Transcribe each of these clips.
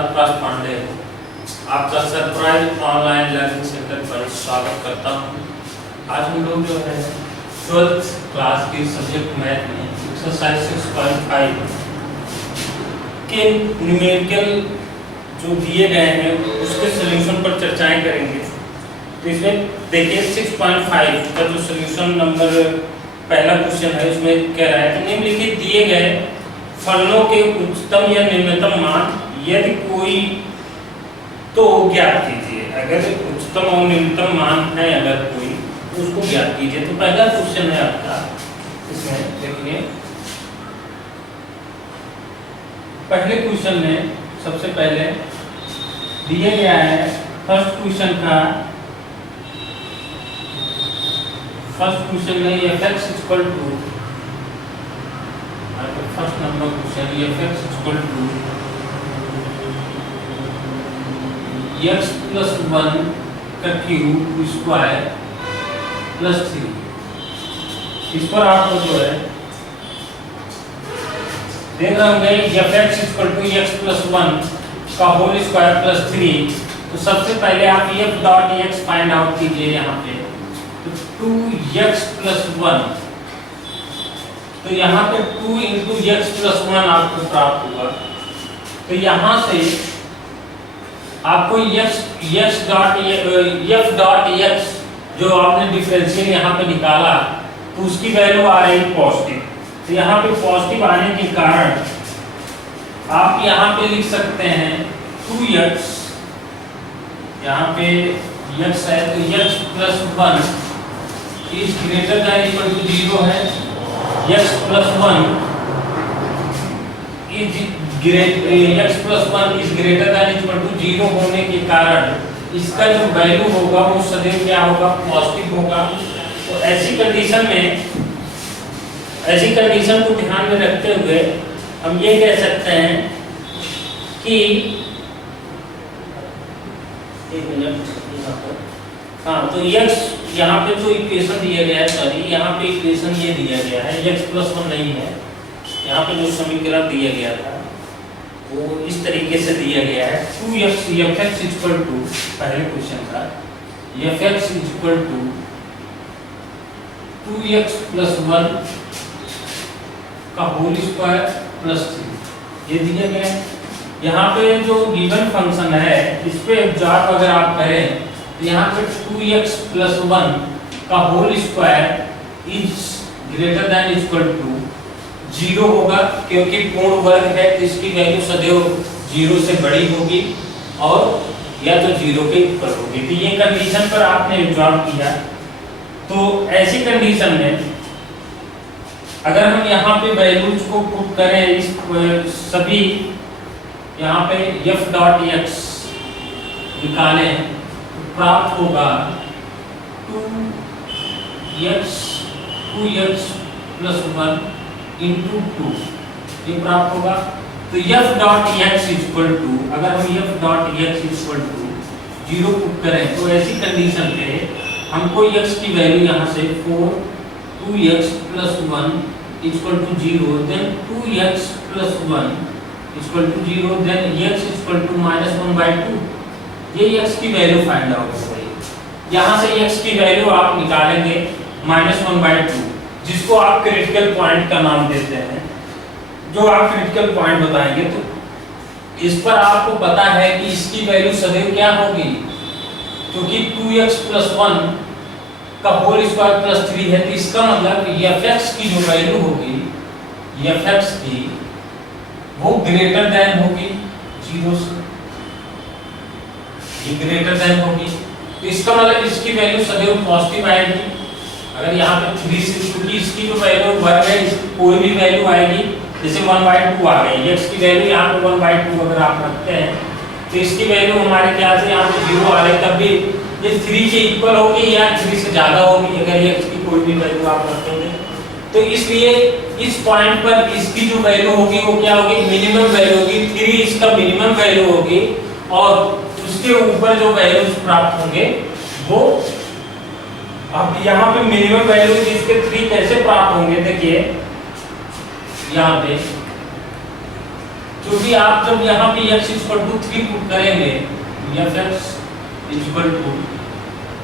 राज पांडे आपका surprise online learning centre पर स्वागत करता हूँ। आज हम लोग जो है 12th क्लास की सब्जेक्ट मैथ में एक्सरसाइज 6.5 के न्यूमेरिकल जो दिए गए हैं उसके सॉल्यूशन पर चर्चाएं करेंगे। तो इसमें देखिए 6.5 का जो सॉल्यूशन नंबर पहला क्वेश्चन है उसमें कह रहा है कि निम्नलिखित दिए गए फलनों के उच्चतम या निम्नतम मान यदि कोई तो ज्ञात कीजिए। अगर उच्चतम और निम्नतम मान है अगर कोई तो उसको ज्ञात कीजिए। तो पहला क्वेश्चन है आपका, इसमें देखिए पहले क्वेश्चन में सबसे पहले दिया गया है फर्स्ट क्वेश्चन में fx equal to first number question fx equal to x plus 1 का क्यूब स्क्वायर प्लस 3। इस पर आपको जो है देख रहे होंगे fx equal to x plus 1 का होल स्क्वायर प्लस 3। तो सबसे पहले आप f dot x find out कीजिए यहाँ पे। तो 2x प्लस 1, तो यहाँ पे 2 इंटू x प्लस 1 आपको प्राप्त होगा। तो यहाँ से आपको f डॉट x जो आपने डिफरेंशियल यहाँ पे निकाला तो उसकी वैल्यू आ रही पॉजिटिव। तो यहाँ पे पॉजिटिव आने के कारण आप यहाँ पे लिख सकते हैं 2x, यहाँ पे x है तो x plus 1 is greater than equal to 0 है। x plus 1 is greater than equal to 0 होने के कारण इसका जो वैल्यू होगा वो सदैव क्या होगा, पॉजिटिव होगा। तो ऐसी कंडीशन को ध्यान में रखते हुए हम ये कह सकते हैं कि एक मिनट हाँ, तो x यहाँ पे जो इक्वेशन दिया गया है, सॉरी यहाँ पे इक्वेशन ये दिया गया है x प्लस 1 नहीं है। यहाँ पे जो समीकरण दिया गया था वो इस तरीके से दिया गया है 2x fx इक्वल टू, पहले क्वेश्चन था fx equal to 2x plus 1 का होल स्क्वायर प्लस 3 ये दिया गया है। यहाँ पे जो गिवन फंक्शन है इस पे एब्जॉर्ब अगर आप करें तो यहाँ पे 2x प्लस 1 का whole square is greater than equal to 0 होगा, क्योंकि पूर्ण वर्ग है तो इसकी वैल्यू सदैव 0 से बड़ी होगी और या तो 0 के ऊपर होगी। तो ये कंडीशन पर आपने एब्जॉर्ब किया। तो ऐसी कंडीशन में अगर हम यहाँ पे वैल्यूज को पुट करें इस सभी यहाँ पे f डॉट x निकालें तो प्राप्त होगा 2x प्लस 1 इंटू 2 ये प्राप्त होगा। तो f dot x equal to, अगर हम f dot x equal to 0 put करें तो ऐसी कंडीशन पे हमको x की वैल्यू यहाँ से 2x plus 1 equal to 0, then 2x plus 1 equal to 0, then x equal to -1/2। ये x की वैल्यू फाइंड आउट हो गई। यहाँ से x की वैल्यू आप निकालेंगे -1/2, जिसको आप क्रिटिकल पॉइंट का नाम देते हैं। जो आप क्रिटिकल पॉइंट बताएंगे तो इस पर आपको पता है कि इसकी वैल्यू सदैव क्या होगी, क्योंकि 2x प्लस 1 का होल स्क्वायर प्लस 3 है। तो इसका मतलब fx की जो वैल्यू होगी fx की वो ग्रेटर देन होगी 0 से, ये ग्रेटर देन होगी। तो इसका मतलब इसकी वैल्यू सदैव पॉजिटिव आएगी। अगर यहाँ पे 3 से, क्योंकि इसकी जो वैल्यू वर्ग है कोई भी वैल्यू आएगी, जैसे 1/2 आ गई, x की वैल्यू यहाँ पे 1/2 अगर आप रखते हैं तो इसकी वैल्यू हमारे ख्याल से यहाँ पे 0 आ रही, तब भी ये 3 के इक्वल होगी या 3 से ज्यादा होगी अगर ये x की कोई भी वैल्यू आप रखेंगे। तो इसलिए इस पॉइंट पर इसकी जो वैल्यू होगी वो क्या होगी, मिनिमम वैल्यू होगी। 3 इसका मिनिमम वैल्यू होगी और उसके ऊपर जो वैल्यूज प्राप्त होंगे वो, अब यहाँ पे मिनिमम वैल्यू इसके 3 कैसे प्राप्त होंगे, देखिए यहाँ पे क्योंकि आप जब यहाँ पे x इक्वल टू 3 पुट करेंगे, fx equal to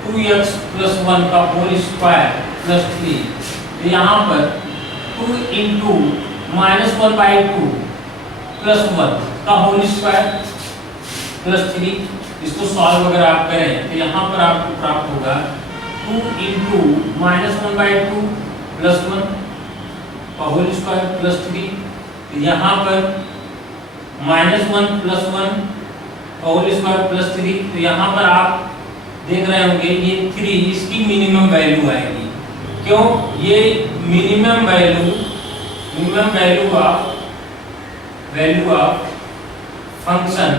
2x plus 1 का होल स्क्वायर प्लस 3, तो यहाँ पर 2 इंटू -1/2 प्लस 1 का होल स्क्वायर प्लस 3, इसको सॉल्व अगर आप करें तो यहाँ पर आपको प्राप्त होगा 2 इंटू -1/2 प्लस 1 का होल स्क्वायर प्लस 3, तो यहाँ पर -1 प्लस 1 का होल स्क्वायर प्लस 3, तो यहाँ पर आप देख रहे होंगे ये 3 इसकी मिनिमम वैल्यू आएगी। क्यों? ये minimum value of function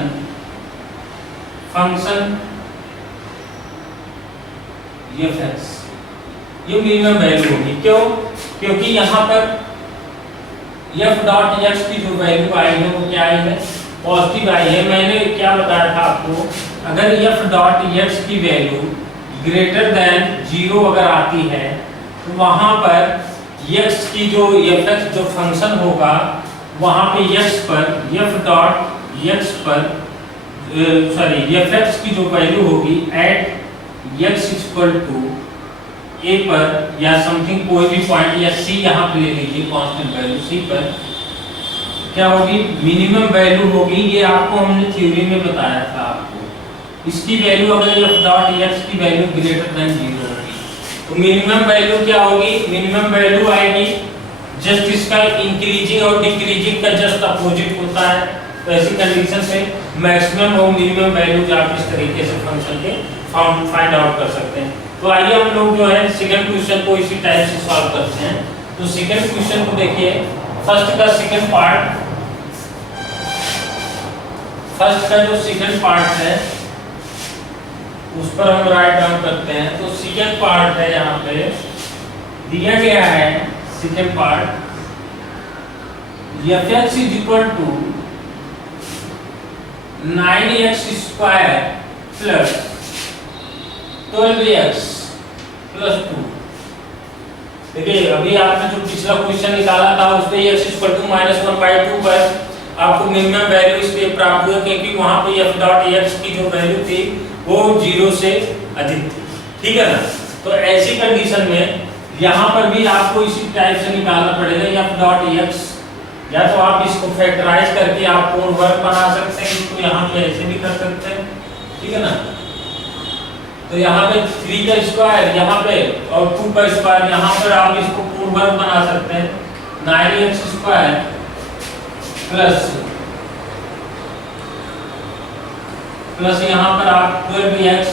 fx, ये मिनिमम वैल्यू होगी। क्यों? क्योंकि यहाँ पर f डॉट x की जो वैल्यू आई है वो क्या आई है? पॉजिटिव आई है। मैंने क्या बताया था आपको, अगर f डॉट x की वैल्यू ग्रेटर देन 0 अगर आती है तो वहां पर x की जो fx जो फंक्शन होगा वहां पे x पर f डॉट x पर fx की जो वैल्यू होगी at x equal to a पर या समथिंग कोई भी पॉइंट या c यहाँ पे ले लीजिए कांस्टेंट वैल्यू c पर क्या होगी? मिनिमम वैल्यू होगी। ये आपको हमने थ्योरी में बताया था आपको। इसकी वैल्यू अगर f डॉट x की वैल्यू ग्रेटर देन 0 होगी तो मिनिमम वैल्यू क्या होगी? मिनिमम वैल्यू आएगी जस्ट इसका इंक्रीजिंग और डिक्रीजिंग का जस्ट अपोजिट होता है। तो ऐसी कंडीशन से मैक्सिमम और मिनिमम वैल्यूज आप इस तरीके से फंक्शन के फाइंड आउट कर सकते हैं। तो आइए हम लोग जो है सेकंड क्वेश्चन को इसी टाइप से सॉल्व करते हैं। तो सेकंड क्वेश्चन को देखिए, फर्स्ट का जो सेकंड पार्ट है उस पर हम राइट डाउन करते हैं। तो सेकंड पार्ट है, यहाँ पे दिया गया है second part fx is equal to 9x square plus 12x plus 2। देखिए अभी आपने जो पिछला क्वेश्चन निकाला था उसमें x इक्वल टू -1/2 पर आपको मिनिमम वैल्यू इसलिए प्राप्त हुआ क्योंकि वहां पे f डॉट x की जो वैल्यू थी वो 0 से अधिक थी। ठीक है ना? तो ऐसी कंडीशन में यहाँ पर भी आपको इसी टाइप से निकालना पड़ेगा f डॉट x। या तो आप इसको फैक्टराइज करके आप पूर्ण वर्ग बना सकते हैं, इसको यहाँ पे ऐसे भी कर सकते हैं। ठीक है ना? तो यहाँ पे 3 का स्क्वायर यहाँ पे और 2 का स्क्वायर यहाँ पर आप इसको पूर्ण वर्ग बना सकते हैं। 9x स्क्वायर प्लस यहाँ पर आप 12x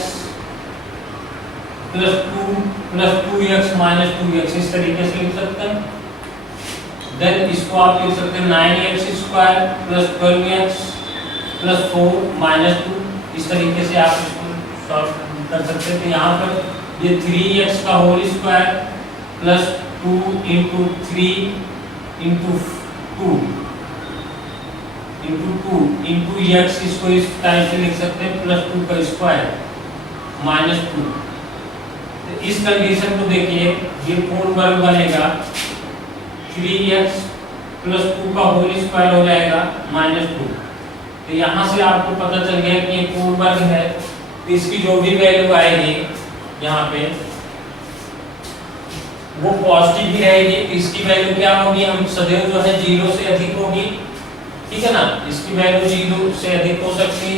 plus 2 plus 2x minus 2x इस तरीके से लिख सकते हैं। देन इसको आप लिख सकते हैं 9x square plus 12x plus 4 minus 2, इस तरीके से आप इसको सॉल्व कर सकते हैं। तो यहाँ पर ये 3x का whole square plus 2 into 3 into 2 into x, इसको इस टाइप से लिख सकते हैं प्लस 2 का स्क्वायर माइनस 2। तो इस कंडीशन को देखिए, ये पूर्ण वर्ग बनेगा 3x प्लस 2 का होल स्क्वायर हो जाएगा माइनस 2। तो यहाँ से आपको पता चल गया कि ये पूर्ण वर्ग है, तो इसकी जो भी वैल्यू आएगी यहाँ पे वो पॉजिटिव भी रहेगी। इसकी वैल्यू क्या होगी? हम सदैव जो है 0 से अधिक होगी। ठीक है ना? इसकी वैल्यू 0 से अधिक हो सकती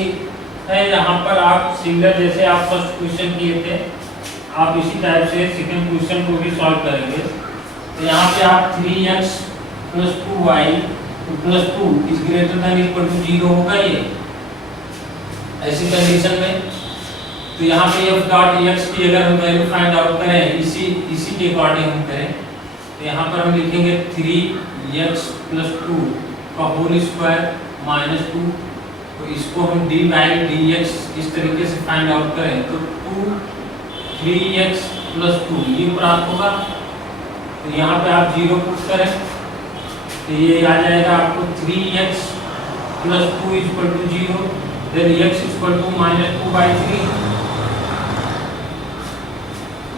है। यहाँ पर आप सिंगल जैसे आप फर्स्ट क्वेश्चन किए थे, आप इसी टाइप से सेकंड क्वेश्चन को भी सॉल्व करेंगे। तो यहाँ पे आप 3x plus 2y plus 2 is greater than equal to 0 होगा ये ऐसी कंडीशन में। तो यहाँ पे f डॉट x की अगर हम वैल्यू फाइंड आउट करें इसी के अकॉर्डिंग हम करें, तो यहाँ पर हम लिखेंगे 3x प्लस 2 का होल स्क्वायर माइनस 2। तो इसको हम d बाई dx इस तरीके से फाइंड आउट करें तो 3x प्लस 2 ये प्राप्त होगा। तो यहाँ पे आप 0 पुट करें तो ये आ जाएगा आपको 3x plus 2 equal to 0, then x equal to minus 2/3।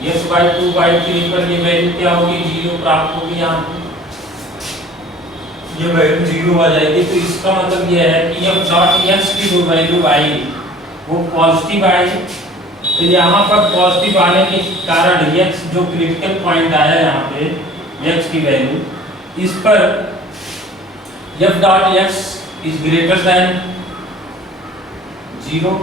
x/2/3 पर ये वैल्यू क्या होगी? 0 प्राप्त होगी यहाँ पे। ये वैल्यू 0 आ जाएगी। तो इसका मतलब ये है कि f डॉट x की जो वैल्यू आई वो पॉजिटिव आई। तो यहाँ पर पॉजिटिव आने के कारण x जो क्रिटिकल पॉइंट आया यहाँ पे x की वैल्यू, इस पर f dot x is greater then 0।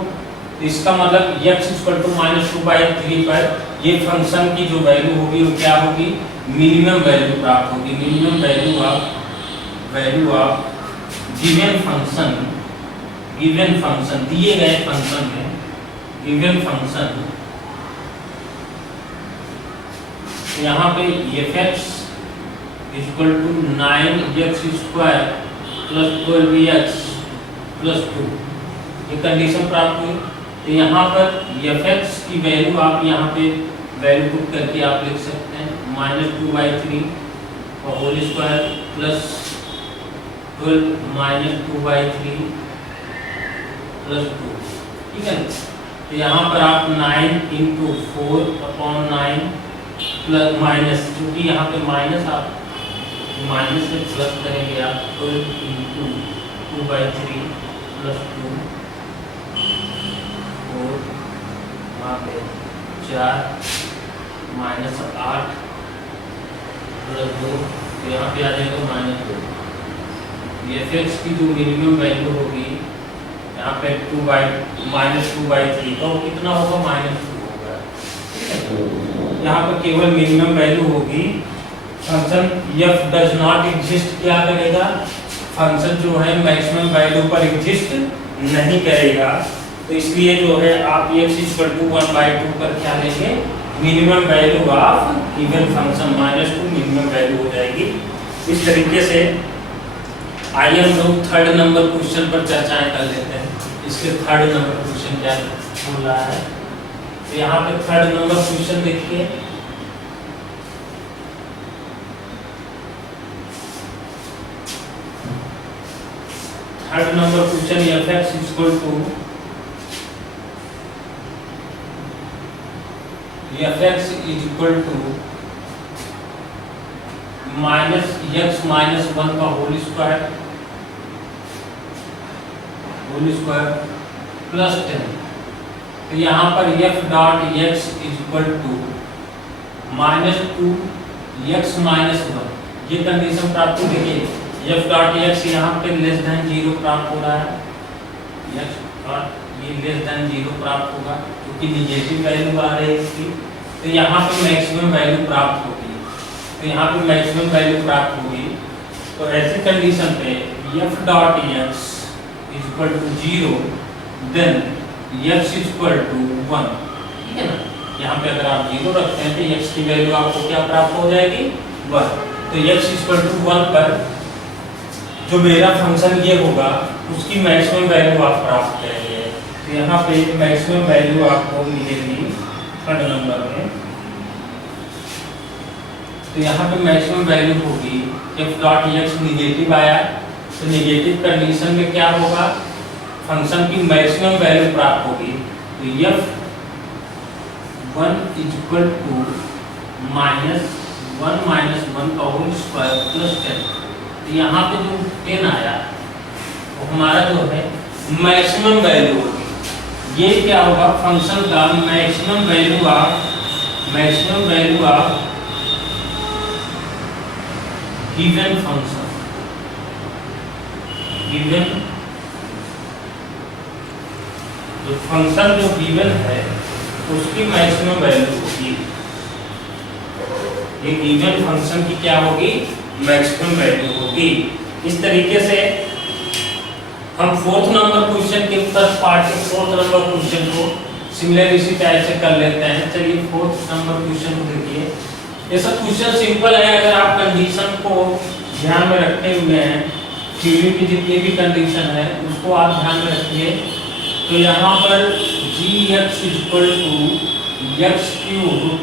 तो इसका मतलब x इक्वल टू -2/3 पर ये फंक्शन की जो वैल्यू होगी वो क्या होगी, मिनिमम वैल्यू प्राप्त होगी। Minimum value of given function दिए गए फंक्शन में, गिवन फंक्शन यहाँ पे f(x) equal to 9x² + 12x + 2 ये कंडीशन प्राप्त हुई। तो यहाँ पर f(x) की वैल्यू आप यहाँ पे वैल्यू पुट करके आप लिख सकते हैं -2/3 और होल स्क्वायर प्लस 12 -2/3 + 2, ठीक है। तो यहाँ पर आप 9 × 4/9 प्लस माइनस, क्योंकि यहाँ पे माइनस आप माइनस से प्लस करेंगे आप 12 × 2/3 + 2 और वहाँ पे 4 -8 + 2, तो यहाँ पे आ जाएगा -2। f(x) की जो मिनिमम वैल्यू होगी यहाँ पे -2/3 तो कितना होगा, -2 होगा, ठीक है। यहाँ पर केवल मिनिमम वैल्यू होगी। Function f does not exist क्या करेगा, फंक्शन जो है मैक्सिमम वैल्यू पर एग्जिस्ट नहीं करेगा। तो इसलिए जो है आप x इक्वल टू 1/2 पर क्या लेंगे, minimum value of given function -2 minimum value हो जाएगी। इस तरीके से आइए हम लोग थर्ड नंबर क्वेश्चन पर चर्चाएं कर लेते हैं। इसके थर्ड नंबर क्वेश्चन क्या बोल रहा है, तो यहाँ पे थर्ड नंबर क्वेश्चन देखिए। Third number question f(x) equal to f(x) is equal to -x - 1 का होल स्क्वायर प्लस 10। तो यहाँ पर f dot x is equal to -2x - 1 ये कंडीशन प्राप्त हो। देखिए f डॉट x यहाँ पे लेस देन 0 प्राप्त हो रहा है, x डॉट ये लेस देन 0 प्राप्त होगा क्योंकि निगेटिव वैल्यू आ रही है इसकी। तो यहाँ पे मैक्सिमम वैल्यू प्राप्त होगी, तो यहाँ पे मैक्सिमम वैल्यू प्राप्त होगी। तो ऐसी कंडीशन पे f dot x is equal to 0 then x is equal to 1, ठीक है ना। यहाँ पे अगर आप 0 रखते हैं तो x की वैल्यू आपको क्या प्राप्त हो जाएगी, 1। तो x इज इक्वल टू 1 पर जो मेरा फंक्शन ये होगा उसकी मैक्सिमम वैल्यू आप प्राप्त करेंगे। तो यहाँ पे मैक्सिमम वैल्यू आपको मिलेगी थर्ड नंबर में। तो यहाँ पे मैक्सिमम वैल्यू होगी f डॉट x निगेटिव आया, तो निगेटिव कंडीशन में क्या होगा, फंक्शन की मैक्सिमम वैल्यू प्राप्त होगी। तो f(1) इज इक्वल टू -1 - 1 का होल स्क्वायर प्लस 10। तो यहाँ पे जो 10 आया वो हमारा जो है मैक्सिमम वैल्यू होगी। ये क्या होगा, फंक्शन का maximum value of given function, given जो फंक्शन जो गिवन है उसकी मैक्सिमम वैल्यू होगी। ये गिवन फंक्शन की क्या होगी, मैक्सिमम वैल्यू होगी। इस तरीके से हम फोर्थ नंबर क्वेश्चन के फर्स्ट पार्ट के फोर्थ नंबर क्वेश्चन को सिमिलर इसी टाइप से कर लेते हैं। चलिए फोर्थ नंबर क्वेश्चन को देखिए। ये सब क्वेश्चन सिंपल है, अगर आप कंडीशन को ध्यान में रखते हुए हैं, थ्योरी की जितनी भी कंडीशन है उसको आप ध्यान में रखिए। तो यहाँ पर gx equal to x³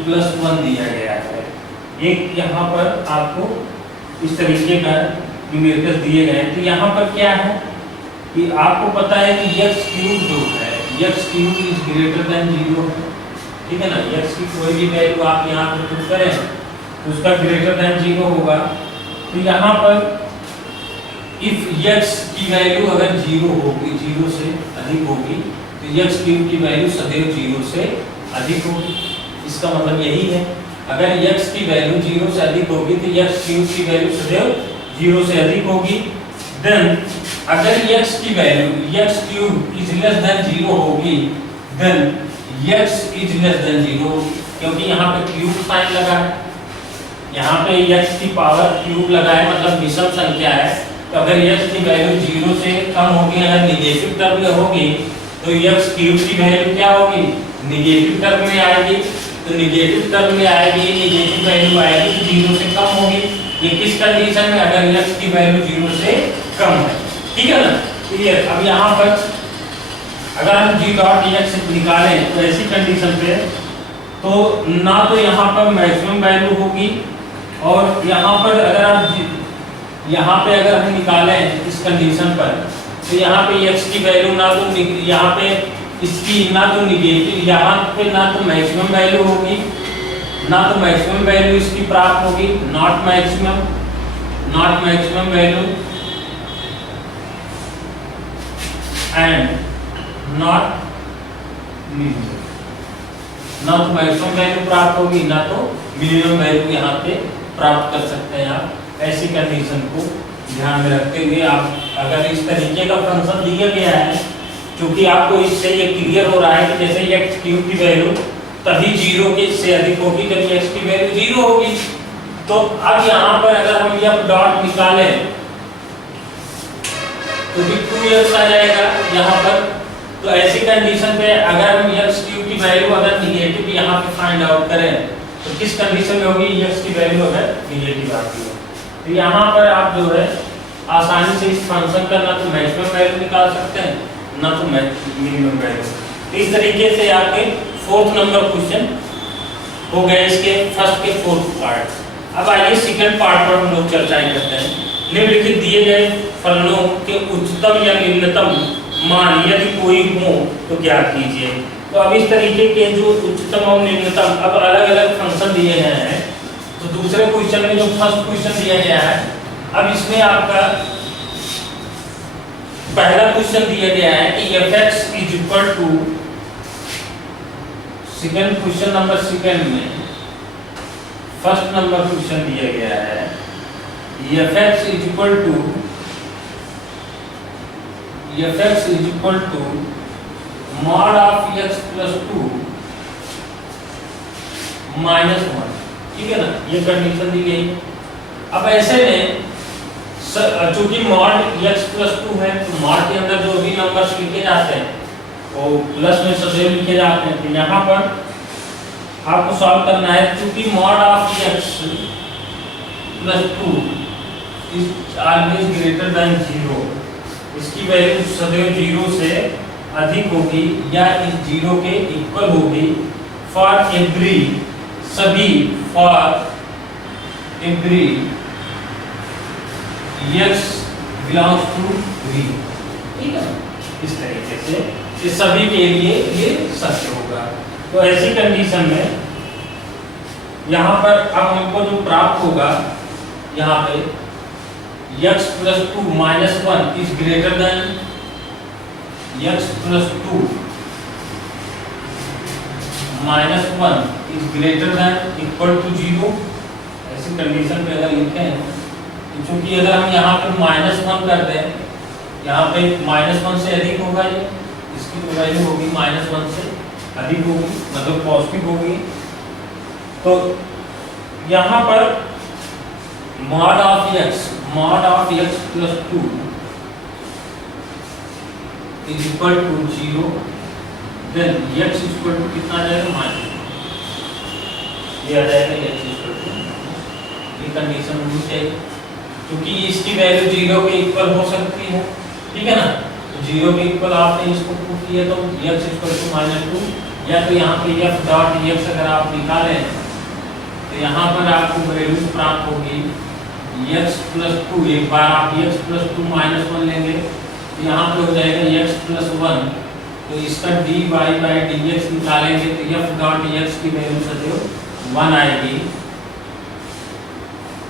plus 1 दिया गया है। एक यहाँ पर आपको इस तरीके का न्यूमेरिकल दिए गए हैं। तो यहाँ पर क्या है कि आपको पता है कि x³ जो है x³ इज ग्रेटर देन 0 है, ठीक है ना। x की कोई भी वैल्यू आप यहाँ पर पुट करें तो उसका ग्रेटर देन 0 होगा। तो यहाँ पर इफ x की वैल्यू अगर 0 होगी, 0 से अधिक होगी, तो x क्यूब की वैल्यू सदैव 0 से अधिक होगी। इसका मतलब यही है, अगर x की वैल्यू 0 से अधिक होगी तो x क्यूब की वैल्यू सदैव 0 से अधिक होगी। देन अगर x की value x cube is less than 0 होगी, then x is less than 0, क्योंकि यहाँ पे क्यूब साइन लगा है, यहाँ पे x की पावर क्यूब लगा है, मतलब विषम संख्या है। तो अगर x की वैल्यू 0 से कम होगी, अगर निगेटिव टर्म में होगी, तो x क्यूब की वैल्यू क्या होगी, निगेटिव टर्म में आएगी। तो निगेटिव टर्म में आएगी, निगेटिव वैल्यू आएगी तो 0 से कम होगी। ये किस कंडीशन में, अगर x की वैल्यू 0 से कम है, ठीक है ना। क्लियर। अब यहाँ पर अगर हम g डॉट x निकालें तो ऐसी कंडीशन पे तो ना तो यहाँ पर मैक्सिमम वैल्यू होगी, और यहाँ पर अगर आप यहाँ पे अगर हम निकालें इस कंडीशन पर, तो यहाँ पे x की वैल्यू ना तो यहाँ पे इसकी ना तो निगेटिव, यहाँ पे ना तो मैक्सिमम वैल्यू होगी, ना तो मैक्सिमम वैल्यू इसकी प्राप्त होगी, not maximum value and not minimum, ना तो मैक्सिमम वैल्यू प्राप्त होगी, ना तो मिनिमम वैल्यू यहाँ पे प्राप्त कर सकते हैं आप। ऐसी कंडीशन को ध्यान में रखते हुए आप अगर इस तरीके का फंक्शन दिया गया है, क्योंकि आपको इससे ये क्लियर हो रहा है कि जैसे x क्यूब की वैल्यू तभी 0 के से अधिक होगी जब x की वैल्यू 0 होगी। तो अब यहाँ पर अगर हम f डॉट निकालें तो भी 2x आ जाएगा यहाँ पर। तो ऐसी कंडीशन पे अगर हम x क्यूब की वैल्यू अगर निगेटिव यहाँ पे फाइंड आउट करें तो किस कंडीशन में होगी, x की वैल्यू अगर निगेटिव आती है। तो यहाँ पर आप जो है आसानी से इस फंक्शन का ना तो मैक्सिमम वैल्यू निकाल सकते हैं, ना तो मिनिमम वैल्यू। तो इस तरीके से आपके 4th नंबर क्वेश्चन हो गए इसके फर्स्ट के 4th पार्ट। अब आइए सेकंड पार्ट पर हम लोग चर्चाएं करते हैं। निम्नलिखित दिए गए फलनों के उच्चतम या निम्नतम मान यदि कोई हो तो ज्ञात कीजिए। तो अब इस तरीके के जो उच्चतम और निम्नतम अब अलग अलग फंक्शन दिए गए हैं। तो दूसरे क्वेश्चन में जो फर्स्ट क्वेश्चन दिया गया है, अब इसमें आपका पहला क्वेश्चन दिया गया है कि fx is equal to, second question number second में फर्स्ट नंबर क्वेश्चन दिया गया है fx is equal to mod of x plus 2 minus 1, ठीक है ना, ये कंडीशन दी गई। अब ऐसे में चूंकि मॉड x प्लस 2 है तो मॉड के अंदर जो भी नंबर्स लिखे जाते हैं वो प्लस में सदैव लिखे जाते हैं। तो यहाँ पर आपको सॉल्व करना है, क्योंकि mod of x plus 2 is always greater than 0, इसकी वैल्यू सदैव 0 से अधिक होगी या इस 0 के इक्वल होगी फॉर एवरी, सभी, for every x belongs to V, ठीक है। इस तरीके से ये सभी के लिए ये सत्य होगा। तो ऐसी कंडीशन में यहाँ पर अब हमको जो प्राप्त होगा, यहाँ पे x plus 2 minus 1 is greater than x plus 2 minus 1 is greater than equal to 0। ऐसी कंडीशन पे अगर लिखे हैं, क्योंकि अगर हम यहाँ पे -1 कर दें, यहाँ पे -1 से अधिक होगा, ये इसकी तो वैल्यू होगी -1 से अधिक होगी, मतलब पॉजिटिव होगी। तो यहाँ पर mod of x plus 2 is equal to 0, then x equal to कितना आ जाएगा, माइनस, ये आ जाएगा x इक्वल टू, ये कंडीशन होनी चाहिए, क्योंकि इसकी वैल्यू 0 के इक्वल हो सकती है, ठीक है ना। तो 0 के इक्वल आपने इसको प्रूव किया तो x इक्वल टू -2, या तो यहाँ पे f डॉट x अगर आप निकालें तो यहाँ पर आपको वैल्यू प्राप्त होगी x प्लस 2। एक बार आप x प्लस 2 माइनस 1 लेंगे तो यहाँ पे हो जाएगा x प्लस 1, तो इसका dy बाई dx निकालेंगे तो f डॉट x की वैल्यू सदैव 1 आएगी,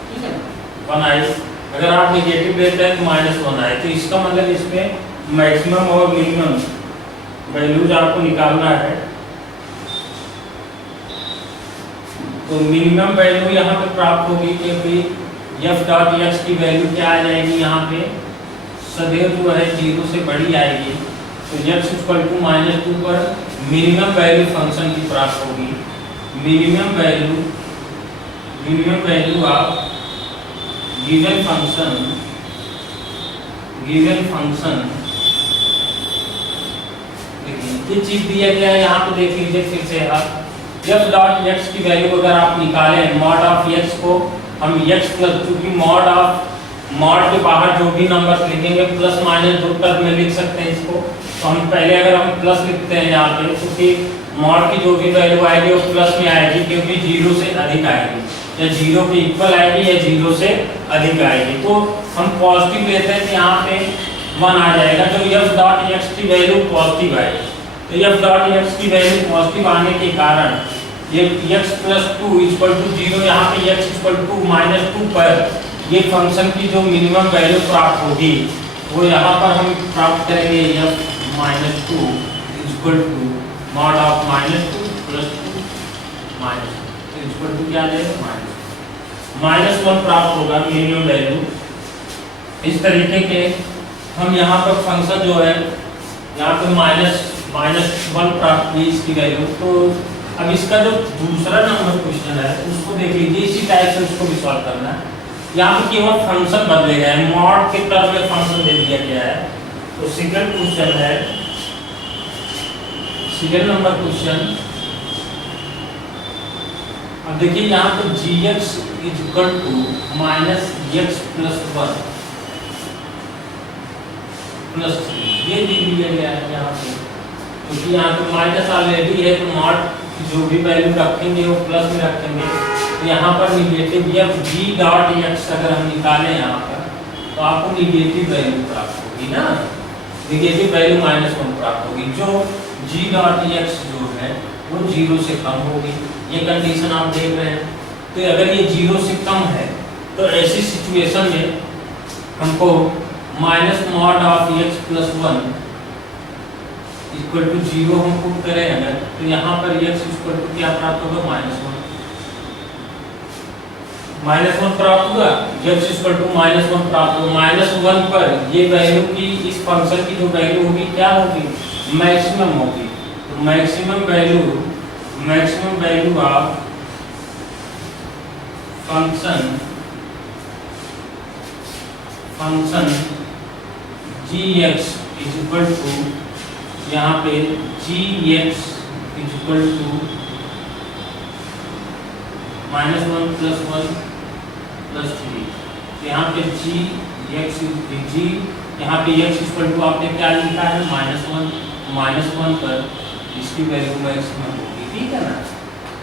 ठीक है, 1 आएगी। अगर आप नेगेटिव लेते हैं तो -1 आए, तो इसका मतलब इसमें मैक्सिमम और मिनिमम वैल्यूज आपको निकालना है। तो मिनिमम वैल्यू यहाँ पे प्राप्त होगी क्योंकि f डॉट x की वैल्यू क्या आ जाएगी, यहाँ पे सदैव जो है 0 से बड़ी आएगी। तो x इक्वल टू -2 पर मिनिमम वैल्यू फंक्शन की प्राप्त होगी। Minimum value of given function देखिए ये चीज दिया गया है यहाँ पे, देख लीजिए फिर से आप f डॉट x की वैल्यू अगर आप निकालें मॉड ऑफ x को हम x प्लस, क्योंकि मॉड के बाहर जो भी नंबर लिखेंगे प्लस माइनस 2 टर्म में लिख सकते हैं इसको। तो हम पहले अगर हम प्लस लिखते हैं यहाँ पे, क्योंकि मॉड की जो भी वैल्यू आएगी वो प्लस में आएगी, क्योंकि 0 से अधिक आएगी, या 0 के इक्वल आएगी या 0 से अधिक आएगी। तो हम पॉजिटिव लेते हैं तो यहाँ पे 1 आ जाएगा, तो f डॉट x की वैल्यू पॉजिटिव आएगी। तो f डॉट x की वैल्यू पॉजिटिव आने के कारण ये x प्लस 2 इक्वल टू 0, यहाँ पे x इक्वल टू -2 पर ये फंक्शन की जो मिनिमम वैल्यू प्राप्त होगी वो यहाँ पर हम प्राप्त करेंगे f -2 equal to mod of -2 plus 2 minus equal to क्या आ जाएगा -1 प्राप्त होगा मिनिमम वैल्यू। इस तरीके के हम यहाँ पर फंक्शन जो है यहाँ पे -1 प्राप्त हुई इसकी वैल्यू। तो अब इसका जो दूसरा नंबर क्वेश्चन है उसको देख लीजिए, इसी टाइप से उसको भी सॉल्व करना है। यहाँ पे केवल फंक्शन बदले गए हैं, मॉड के टर्म में फंक्शन दे दिया गया है। तो सेकंड क्वेश्चन है, सेकंड नंबर क्वेश्चन। अब देखिए यहाँ पे gx is equal to -x plus 1 plus 3 ये लिख दिया गया है यहाँ पे, क्योंकि यहाँ पे माइनस ऑलरेडी है तो मॉड जो भी वैल्यू रखेंगे वो प्लस में रखेंगे। तो यहाँ पर negative f g dot x अगर हम निकालें यहाँ पर तो आपको निगेटिव वैल्यू प्राप्त होगी ना, निगेटिव वैल्यू -1 प्राप्त होगी। जो g डॉट x जो है वो 0 से कम होगी, ये कंडीशन आप देख रहे हैं। तो अगर ये 0 से कम है तो ऐसी सिचुएशन में हमको minus mod of x plus 1 equal to 0 हम पुट करें अगर, तो यहाँ पर x इक्वल टू क्या प्राप्त होगा -1 प्राप्त होगा। x इक्वल टू -1 प्राप्त होगा। -1 पर ये वैल्यू की, इस फंक्शन की जो वैल्यू होगी क्या होगी, मैक्सिमम होगी। तो maximum value of function gx is equal to, यहाँ पे gx is equal to -1 plus 1 plus 3। तो यहाँ पे g यहाँ पे x इक्वल टू आपने क्या लिखा है -1 पर इसकी वैल्यू मैक्सिमम होगी, ठीक है ना,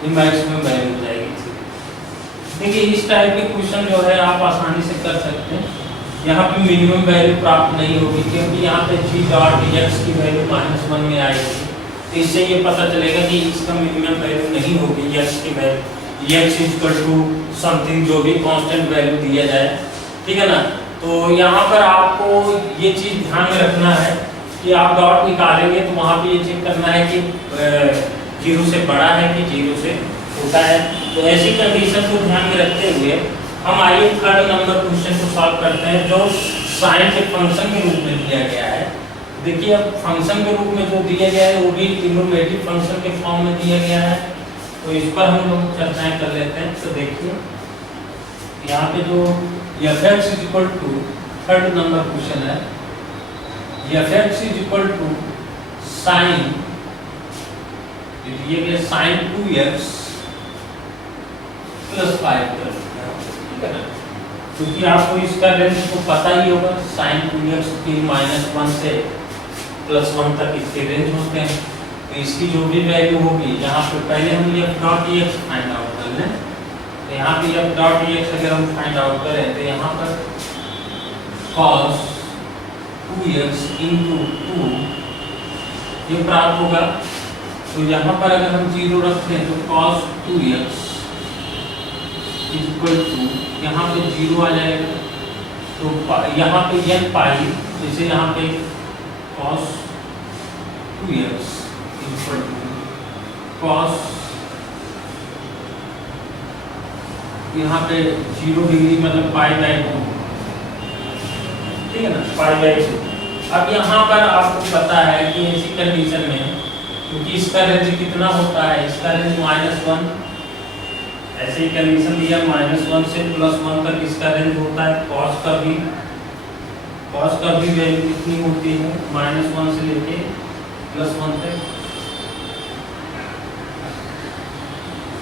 ये मैक्सिमम वैल्यू हो जाएगी। देखिए इस टाइप के क्वेश्चन जो है आप आसानी से कर सकते हैं। यहाँ पे मिनिमम वैल्यू प्राप्त नहीं होगी क्योंकि यहाँ पे g डॉट x की वैल्यू -1 में आएगी। तो इससे ये पता चलेगा कि इसका मिनिमम वैल्यू नहीं होगी x की value, x equal to something जो भी कांस्टेंट वैल्यू दिया जाए, ठीक है ना। तो यहाँ पर आपको ये चीज़ ध्यान में रखना है कि आप डॉट निकालेंगे तो वहाँ पे ये चेक करना है कि 0 से बड़ा है कि 0 से छोटा है। तो ऐसी कंडीशन को ध्यान में रखते हुए हम आइए थर्ड नंबर क्वेश्चन को सॉल्व करते हैं, जो साइन के फंक्शन के रूप में दिया गया है। देखिए अब फंक्शन के रूप में जो दिया गया है वो भी ट्रिग्नोमेट्रिक फंक्शन के फॉर्म में दिया गया है। तो इस पर हम लोग चर्चाएं कर लेते हैं। तो देखिए यहाँ पे जो f(x) is equal to, third number question है, f(x) is equal to sign, दिए गए साइन 2x प्लस 5 कर, ठीक है ना। क्योंकि आपको इसका रेंज को पता ही होगा, साइन 2x की -1 से +1 तक इसके रेंज होते हैं। तो इसकी जो भी वैल्यू होगी, यहाँ पर पहले हम f dot x find out कर लें। तो यहाँ पे f डॉट x अगर हम फाइंड आउट करें तो यहाँ पर cos 2x into 2 ये प्राप्त होगा। तो यहाँ पर अगर हम 0 रखें तो cos 2x इक्वल टू यहाँ पे 0 आ जाएगा, तो यहाँ पे n पाई, जैसे यहाँ पे cos 2x equal to cos, यहाँ पे 0 डिग्री मतलब पाई बाई 2, ठीक है ना, पाई बाई 2। अब यहाँ पर आपको पता है कि ऐसी कंडीशन में, क्योंकि इसका रेंज कितना होता है, इसका रेंज -1, ऐसे ही कंडीशन दिया -1 से +1 तक इसका रेंज होता है। cos का भी वैल्यू कितनी होती है, -1 से लेके +1 तक।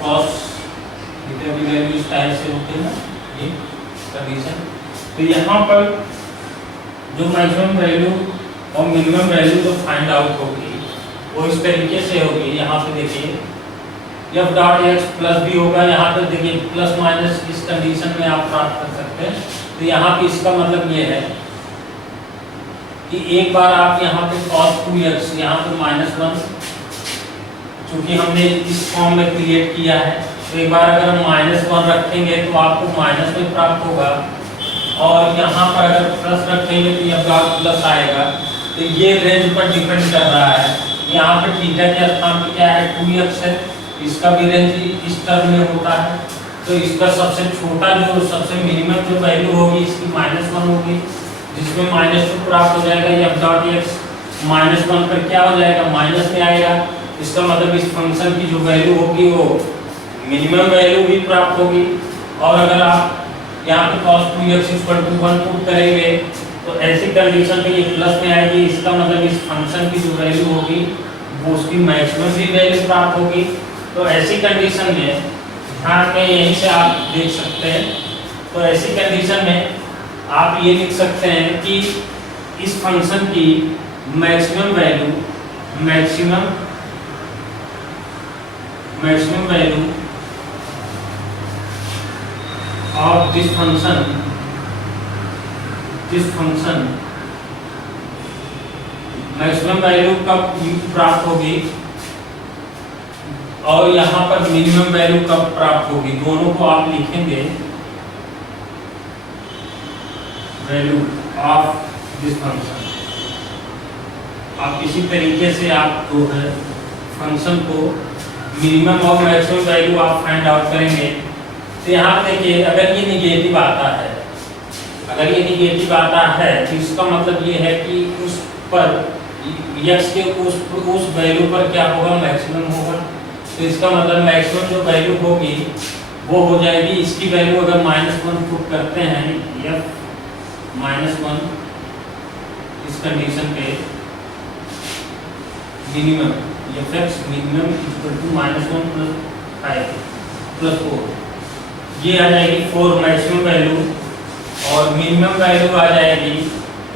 cos की वैल्यू इस टाइप से होती है ना, ये कंडीशन। तो यहाँ पर जो मैक्सिमम वैल्यू और मिनिमम वैल्यू जो फाइंड आउट होगी वो इस तरीके से होगी। यहाँ पे देखिए f डॉट x प्लस भी होगा, यहाँ पे देखिए प्लस माइनस इस कंडीशन में आप प्राप्त कर सकते हैं। तो यहाँ पे इसका मतलब ये है कि एक बार आप यहाँ पे cos 2x, यहाँ पे -1, चूंकि हमने इस फॉर्म में क्रिएट किया है, तो एक बार अगर हम -1 रखेंगे तो आपको माइनस में प्राप्त होगा, और यहाँ पर अगर प्लस रखेंगे तो यह डॉट प्लस आएगा। तो ये रेंज पर डिपेंड कर रहा है। यहाँ पे थीटा के स्थान पे क्या है, 2x है, इसका भी रेंज इस टर्म में होता है। तो इसका सबसे छोटा जो सबसे मिनिमम जो वैल्यू होगी इसकी -1 होगी, जिसमें -2 प्राप्त हो जाएगा। f डॉट x -1 पर क्या हो जाएगा, माइनस में आएगा। इसका मतलब इस फंक्शन की जो वैल्यू होगी वो मिनिमम वैल्यू भी प्राप्त होगी। और अगर आप यहाँ पे cos 2x = 1 पुट करेंगे तो ऐसी कंडीशन में ये प्लस में आएगी। इसका मतलब इस फंक्शन की जो वैल्यू होगी वो उसकी मैक्सिमम भी वैल्यू प्राप्त होगी। तो ऐसी कंडीशन में ध्यान में यहीं से आप देख सकते हैं, तो ऐसी कंडीशन में आप ये लिख सकते हैं कि इस फंक्शन की maximum value of this function maximum value कब प्राप्त होगी और यहाँ पर मिनिमम वैल्यू कब प्राप्त होगी, दोनों को आप लिखेंगे। वैल्यू ऑफ दिस फंक्शन, आप इसी तरीके से आप जो है फंक्शन को मिनिमम और मैक्सिमम वैल्यू आप फाइंड आउट करेंगे। तो यहाँ देखिए अगर ये निगेटिव आता है, तो इसका मतलब ये है कि उस पर x के उस वैल्यू पर क्या होगा, मैक्सिमम होगा। तो इसका मतलब मैक्सिमम जो वैल्यू होगी वो हो जाएगी, इसकी वैल्यू अगर -1 पुट करते हैं, f -1 इस कंडीशन पे मिनिमम f(x) मिनिमम = -1 + 5 + 4, ये आ जाएगी 4 मैक्सिमम वैल्यू, और मिनिमम वैल्यू आ जाएगी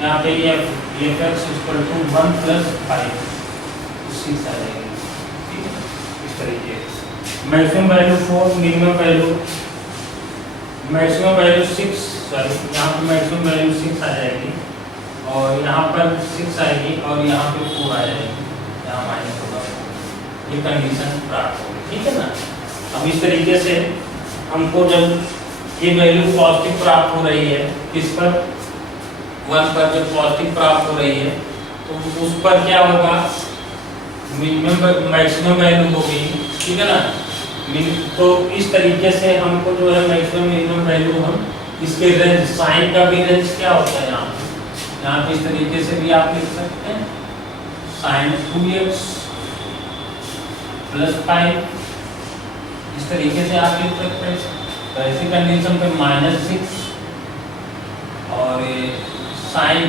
यहाँ पे f(x) = 1 + 5, 6 आ जाएगी। ठीक है, इस तरीके से maximum value 4, minimum value 6, sorry यहाँ पे मैक्सिमम वैल्यू 6 आ जाएगी, और यहाँ पर 6 आएगी, और यहाँ पे 4 आ जाएगी, यहाँ माइनस होगा। ये कंडीशन प्राप्त होगी। ठीक है ना। अब इस तरीके से हमको जब ये वैल्यू पॉजिटिव प्राप्त हो रही है, किस पर, 1 पर जब पॉजिटिव प्राप्त हो रही है तो उस पर क्या होगा, मिनिमम मैक्सिमम वैल्यू होगी। ठीक है ना। तो इस तरीके से हमको जो है मैक्सिमम मिनिमम वैल्यू हम इसके रेंज, साइन का भी रेंज क्या होता है यहाँ पे इस तरीके से भी आप लिख सकते हैं, sin 2x + 5, इस तरीके से आप लिख सकते हैं। तो ऐसी कंडीशन पे -6 और sin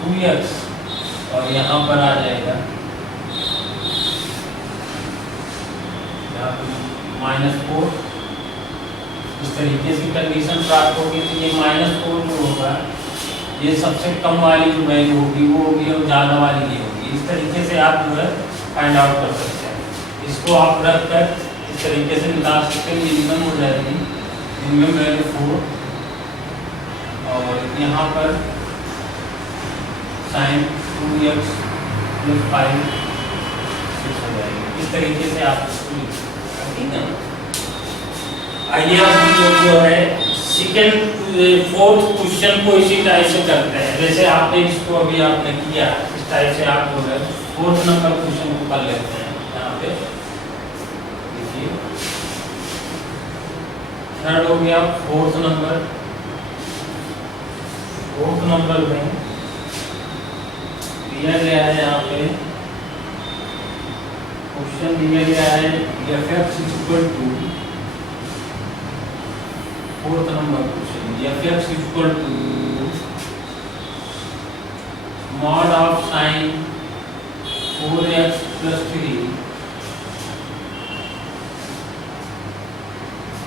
2x, और यहाँ पर आ जाएगा -4, इस तरीके से कंडीशन प्राप्त होगी। तो ये -4 जो होगा ये सबसे कम वाली जो वैल्यू होगी वो होगी, और ज़्यादा वाली नहीं होगी। इस तरीके से आप जो है फाइंड आउट कर सकते हैं। इसको आप रख कर इस तरीके से निकाल सकते हैं। मिनिमम हो जाएगी, मिनिमम वैल्यू 4, और यहाँ पर sin 2x + 5 6 हो जाएगी। इस तरीके से आप इसको लिख सकते हैं। ठीक है। आइए अब हम लोग जो है सेकंड फोर्थ क्वेश्चन को इसी टाइप से करते हैं, जैसे आपने इसको अभी आपने किया इस टाइप से आप जो है फोर्थ नंबर क्वेश्चन को कर लेते हैं। यहाँ पे देखिए थर्ड हो गया, फोर्थ नंबर में दिया गया है, यहाँ पे क्वेश्चन दिया गया है f(x) equal to, fourth number question f(x) equal to mod of sine 4x plus 3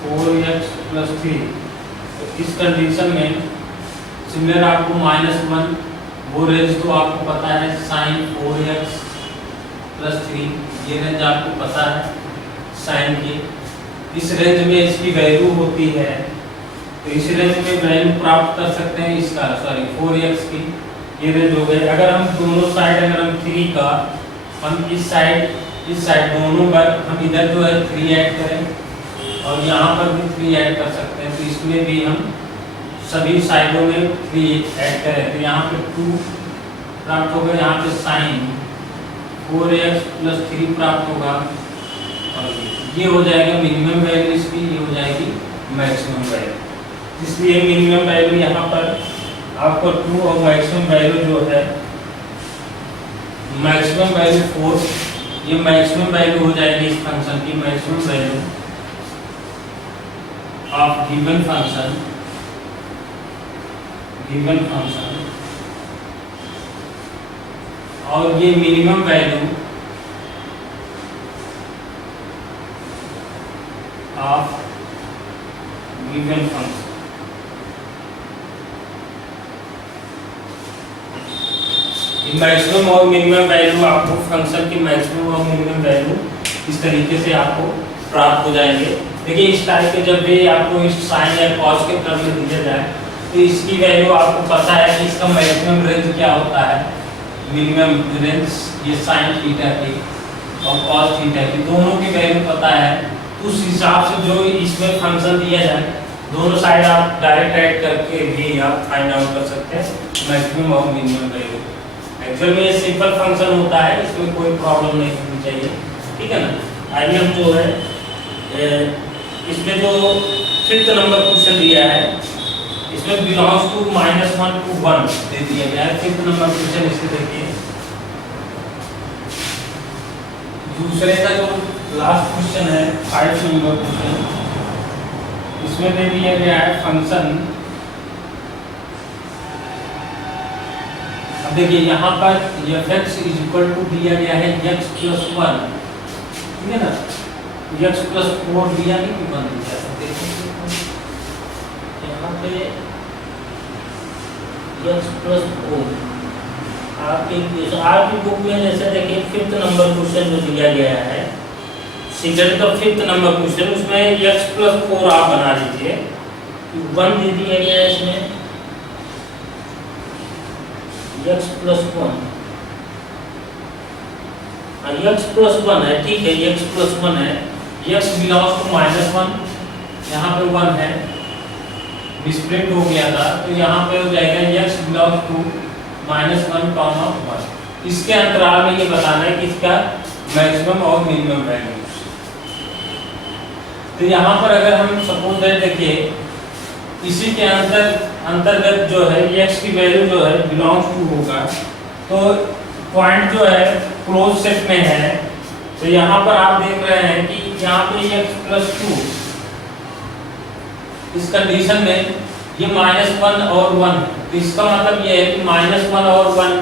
4x plus 3। तो इस कंडीशन में सिमिलर आपको -1 वो रेंज तो आपको पता है साइन 4x प्लस 3, ये रेंज आपको पता है साइन की। इस रेंज में इसकी वैल्यू होती है, तो इस रेंज में वैल्यू प्राप्त कर सकते हैं इसका 4x की, ये रेंज हो गई। अगर हम दोनों साइड अगर हम 3 का हम इस साइड दोनों पर हम इधर जो है 3 ऐड करें और यहाँ पर भी 3 ऐड कर सकते हैं, तो इसमें भी हम सभी साइडों में 3 ऐड करें तो यहाँ पे 2 प्राप्त होगा, यहाँ पे साइन 4x प्लस 3 प्राप्त होगा और ये हो जाएगा मिनिमम वैल्यू इसकी, ये हो जाएगी मैक्सिमम वैल्यू। इसलिए मिनिमम वैल्यू यहाँ पर आपको 2 और मैक्सिमम वैल्यू जो है मैक्सिमम वैल्यू 4, ये मैक्सिमम वैल्यू हो जाएगी इस फंक्शन की, maximum value of given function और ये minimum value of given function. Maximum और मिनिमम वैल्यू आपको फंक्शन की मैक्सिमम और मिनिमम वैल्यू इस तरीके से आपको प्राप्त हो जाएंगे। देखिए इस टाइप के जब भी आपको इस साइन या कॉस के टर्म में दिया जाए तो इसकी वैल्यू आपको पता है कि इसका मैक्सिमम रेंज क्या होता है, मिनिमम रेंज ये साइन थीटा की और कॉस थीटा की दोनों की वैल्यू पता है, तो उस हिसाब से जो इसमें फंक्शन दिया जाए दोनों साइड आप डायरेक्ट ऐड करके भी आप फाइंड आउट कर सकते हैं मैक्सिमम और मिनिमम वैल्यू। एक्चुअल में ये सिंपल फंक्शन होता है, इसमें कोई प्रॉब्लम नहीं होनी चाहिए, ठीक है ना। आइए हम जो है इसमें जो फिफ्थ नंबर क्वेश्चन दिया है इसमें बिलोंग्स टू -1 to 1 दे दिया गया है। फिफ्थ नंबर क्वेश्चन इससे देखिए, दूसरे का जो लास्ट क्वेश्चन है 5 नंबर क्वेश्चन, इसमें दे दिया गया है फंक्शन। अब देखिए यहाँ पर f(x) इक्वल टू दिया गया है x प्लस 1, ठीक है ना, x प्लस 4 दिया नहीं कि 1 दिया है। देखिए यहाँ पे x प्लस 4 आपकी बुक में जैसे देखिए फिफ्थ नंबर क्वेश्चन जो दिया गया है सेकंड का फिफ्थ नंबर क्वेश्चन, उसमें x प्लस 4 आप बना लीजिए, 1 दे दिया गया है इसमें x प्लस 1 x प्लस 1 है, ठीक है x प्लस 1 है, x बिलोंग्स टू -1, यहाँ पे 1 है डिस्प्लेट हो गया था, तो यहाँ पे हो जाएगा x बिलोंग्स टू -1, 1। इसके अंतराल में ये बताना है कि इसका मैक्सिमम और मिनिमम वैल्यू। तो यहाँ पर अगर हम सपोज देखिए इसी के अंतर्गत जो है x की वैल्यू जो है बिलोंग्स टू होगा, तो पॉइंट जो है क्लोज सेट में है, तो यहाँ पर आप देख रहे हैं कि यहाँ पे x प्लस 2 इस कंडीशन में ये -1 और 1, तो इसका मतलब ये है कि -1 और 1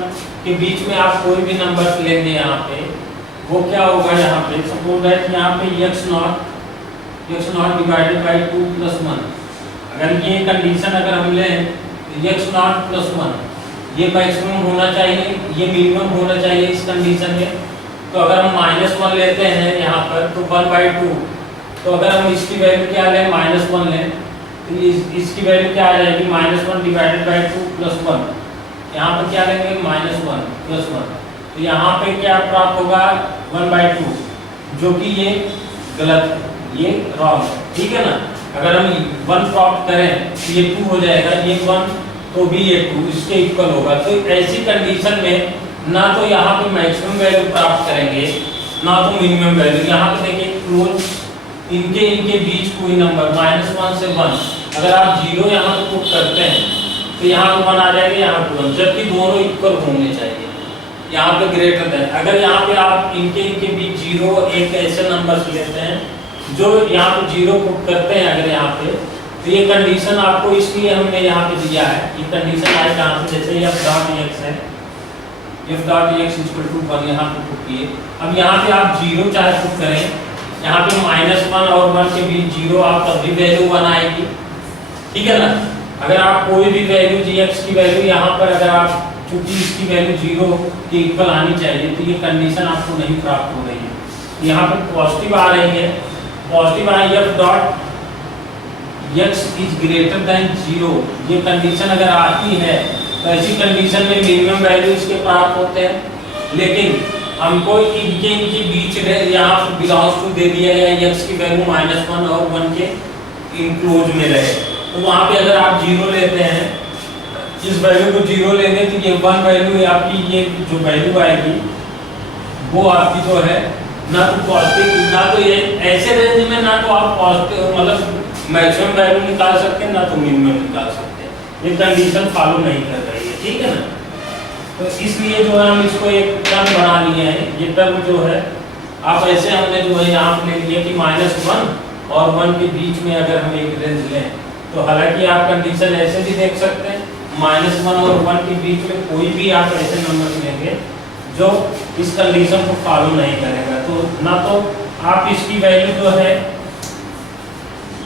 के बीच में आप कोई भी नंबर लेंगे यहाँ पे, वो क्या होगा यहाँ पे सपोज है कि यहाँ पे x0 डिवाइडेड बाई 2 प्लस 1, अगर ये कंडीशन अगर हम लें तो x0 प्लस 1 ये मैक्सिमम होना चाहिए, ये मिनिमम होना चाहिए इस कंडीशन में। तो अगर हम -1 लेते हैं यहाँ पर तो 1/2, तो अगर हम इसकी वैल्यू क्या लें -1 लें तो इसकी वैल्यू क्या आ जाएगी -1 डिवाइडेड बाई 2 प्लस 1, यहाँ पर क्या लेंगे -1 प्लस 1, तो यहाँ पे क्या प्राप्त होगा 1/2, जो कि ये गलत है, ये रॉन्ग है, ठीक है ना। अगर हम 1 प्राप्त करें तो ये 2 हो जाएगा, ये 1 तो भी ये 2 इसके इक्वल होगा। तो ऐसी कंडीशन में ना तो यहाँ पे मैक्सिमम वैल्यू प्राप्त करेंगे ना तो मिनिमम वैल्यू। यहाँ पे देखिए क्लोज इनके बीच कोई नंबर -1 से 1, अगर आप 0 यहाँ पे पुट करते हैं तो यहाँ पे 1 आ जाएगा, यहाँ पे 1, जबकि दोनों इक्वल होने चाहिए। यहाँ पे ग्रेटर देन, अगर यहाँ पे आप इनके बीच 0 एक ऐसे नंबर लेते हैं जो यहाँ पे 0 पुट करते हैं अगर यहाँ पे, तो ये कंडीशन आपको इसलिए हमने यहाँ पे दिया है। ये कंडीशन आए कहाँ से, जैसे f डॉट x है, f dot x equal to 1 यहाँ पे पुट किए। अब यहाँ पे आप 0 चाहे पुट करें, यहाँ पे -1 और 1 के बीच 0 आप तब भी वैल्यू 1 आएगी, ठीक है ना। अगर आप कोई भी वैल्यू gx की वैल्यू यहाँ पर अगर आप चूंकि इसकी वैल्यू 0 के इक्वल आनी चाहिए, तो ये कंडीशन आपको नहीं प्राप्त हो रही है। यहाँ पे पॉजिटिव आ रही है, positive I f dot x is greater then 0, ये कंडीशन अगर आती है तो ऐसी कंडीशन में मिनिमम वैल्यू इसके प्राप्त होते हैं। लेकिन हमको इनके बीच यहाँ बिलोंग्स टू दे दिया गया x की वैल्यू -1 और 1 के इनक्लोज में रहे, तो वहाँ पे अगर आप 0 लेते हैं, इस वैल्यू को 0 लेंगे तो ये 1 वैल्यू है आपकी, ये जो वैल्यू आएगी वो आपकी जो है ना तो पॉजिटिव, ना तो ये ऐसे रेंज में ना तो आप पॉजिटिव मतलब मैक्सिमम वैल्यू निकाल सकते हैं ना तो मिनिमम निकाल सकते हैं। ये कंडीशन फॉलो नहीं कर रही है, ठीक है ना। तो इसलिए जो है हम इसको एक टर्म बना लिए हैं। ये टर्म जो है आप ऐसे हमने जो है यहाँ पे ले लिया कि -1 और 1 के बीच में अगर हम एक रेंज लें, तो हालांकि आप कंडीशन ऐसे भी देख सकते हैं, -1 और 1 के बीच में कोई भी आप ऐसे नंबर लेंगे जो इस कंडीशन को फॉलो नहीं करेगा। तो ना तो आप इसकी वैल्यू जो है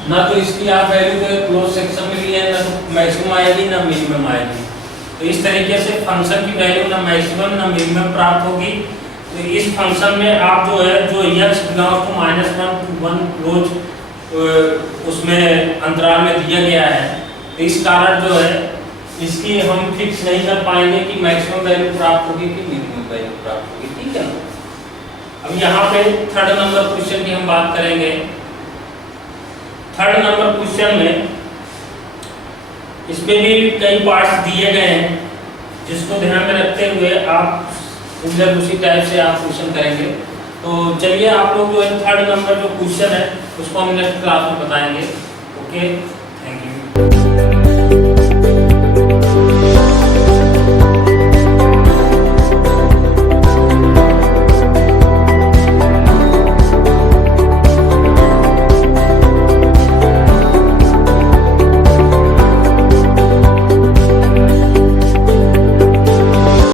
ना तो इसकी आप वैल्यू जो क्लोज सेक्शन में लिए ना तो मैक्सिमम आएगी ना मिनिमम आएगी। तो इस तरीके से फंक्शन की वैल्यू ना मैक्सिमम ना मिनिमम प्राप्त होगी। तो इस फंक्शन में आप जो है जो x belongs to -1 to 1 close उसमें अंतराल में दिया गया है, तो इस कारण जो है इसकी हम फिक्स नहीं कर पाएंगे कि मैक्सिमम वैल्यू प्राप्त होगी कि मिनिमम वैल्यू प्राप्त होगी, ठीक है ना। अब यहाँ पे थर्ड नंबर क्वेश्चन की हम बात करेंगे। थर्ड नंबर क्वेश्चन में इसमें भी कई पार्ट्स दिए गए हैं, जिसको ध्यान में रखते हुए आप उसी टाइप से आप क्वेश्चन करेंगे। तो चलिए आप लोग जो है थर्ड नंबर जो क्वेश्चन है उसको हम नेक्स्ट क्लास में बताएंगे। Okay, thank you.